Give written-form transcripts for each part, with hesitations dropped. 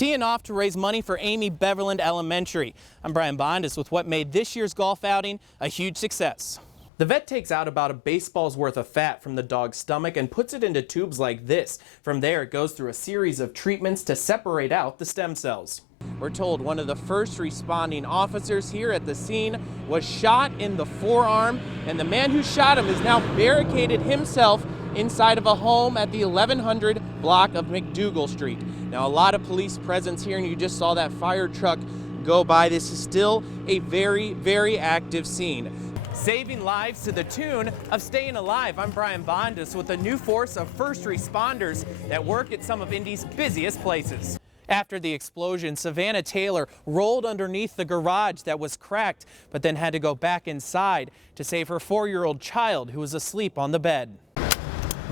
Teeing off to raise money for Amy Beverland Elementary. I'm Brian Bondus with what made this year's golf outing a huge success. The vet takes out about a baseball's worth of fat from the dog's stomach and puts it into tubes like this. From there, it goes through a series of treatments to separate out the stem cells. We're told one of the first responding officers here at the scene was shot in the forearm, and the man who shot him has now barricaded himself inside of a home at the 1100 block of McDougal Street. Now, a lot of police presence here, and you just saw that fire truck go by. This is still a very, very active scene. Saving lives to the tune of staying alive. I'm Brian Bondus with a new force of first responders that work at some of Indy's busiest places. After the explosion, Savannah Taylor rolled underneath the garage that was cracked, but then had to go back inside to save her 4-year-old child who was asleep on the bed.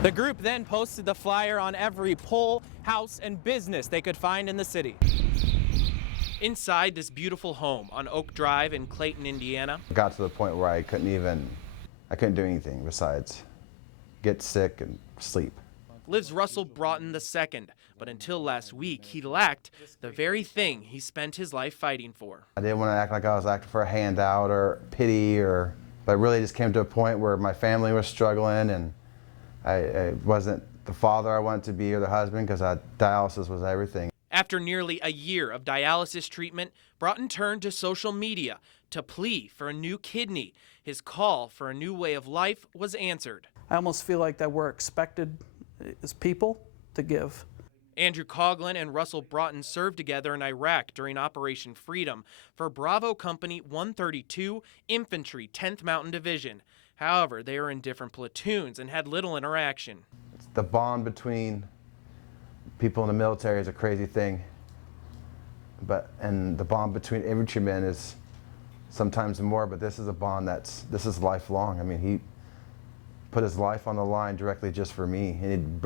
The group then posted the flyer on every pole, house, and business they could find in the city. Inside this beautiful home on Oak Drive in Clayton, Indiana. It got to the point where I couldn't do anything besides get sick and sleep. Lives Russell Broughton II, but until last week, he lacked the very thing he spent his life fighting for. I didn't want to act like I was acting for a handout or pity, but it really just came to a point where my family was struggling, and I wasn't the father I wanted to be or the husband, because dialysis was everything. After nearly a year of dialysis treatment, Broughton turned to social media to plea for a new kidney. His call for a new way of life was answered. I almost feel like that we're expected as people to give. Andrew Coughlin and Russell Broughton served together in Iraq during Operation Freedom for Bravo Company 132 Infantry 10th Mountain Division. However, they were in different platoons and had little interaction. The bond between people in the military is a crazy thing, and the bond between infantrymen is sometimes more, but this is a bond this is lifelong. I mean, he put his life on the line directly just for me, and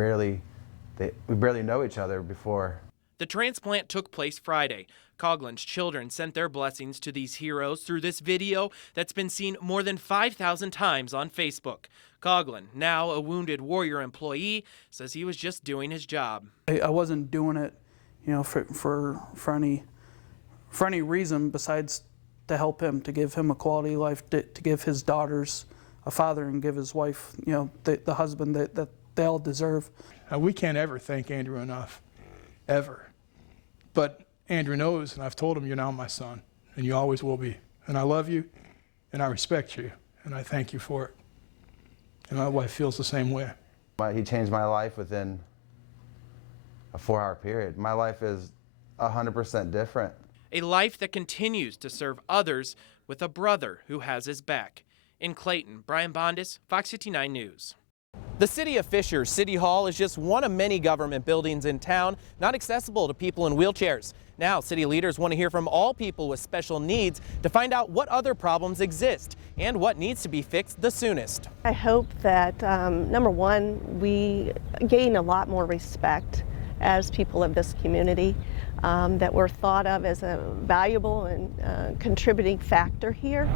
we barely know each other before. The transplant took place Friday. Coughlin's children sent their blessings to these heroes through this video that's been seen more than 5,000 times on Facebook. Coughlin, now a Wounded Warrior employee, says he was just doing his job. I wasn't doing it, for any reason besides to help him, to give him a quality life, to give his daughters a father and give his wife, the husband that they all deserve. We can't ever thank Andrew enough, ever. But Andrew knows, and I've told him, you're now my son, and you always will be. And I love you, and I respect you, and I thank you for it. And my wife feels the same way. He changed my life within a 4-hour period. My life is 100% different. A life that continues to serve others with a brother who has his back. In Clayton, Brian Bondus, Fox 59 News. The city of Fisher City Hall is just one of many government buildings in town not accessible to people in wheelchairs. Now, city leaders want to hear from all people with special needs to find out what other problems exist and what needs to be fixed the soonest. I hope that, number one, we gain a lot more respect as people of this community, that we're thought of as a valuable and contributing factor here.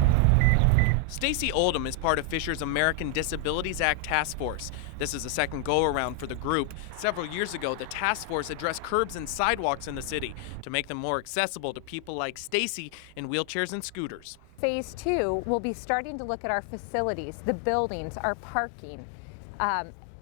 Stacy Oldham is part of Fisher's American Disabilities Act Task Force. This is the second go-around for the group. Several years ago, the task force addressed curbs and sidewalks in the city to make them more accessible to people like Stacy in wheelchairs and scooters. Phase 2 will be starting to look at our facilities, the buildings, our parking,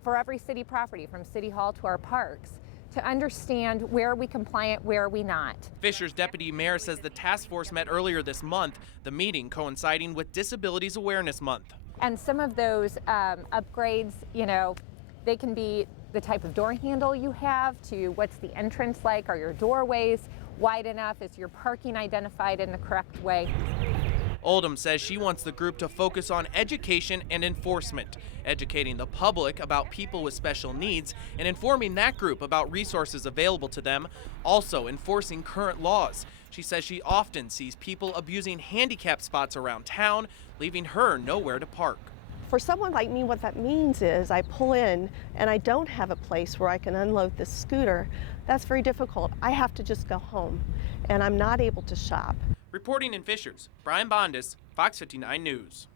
for every city property, from City Hall to our parks, to understand where are we compliant, where are we not. Fisher's deputy mayor says the task force met earlier this month, the meeting coinciding with Disabilities Awareness Month. And some of those upgrades, they can be the type of door handle you have, to what's the entrance like, are your doorways wide enough, is your parking identified in the correct way. Oldham says she wants the group to focus on education and enforcement, educating the public about people with special needs and informing that group about resources available to them, also enforcing current laws. She says she often sees people abusing handicap spots around town, leaving her nowhere to park. For someone like me, what that means is I pull in and I don't have a place where I can unload this scooter. That's very difficult. I have to just go home, and I'm not able to shop. Reporting in Fishers, Brian Bondus, Fox 59 News.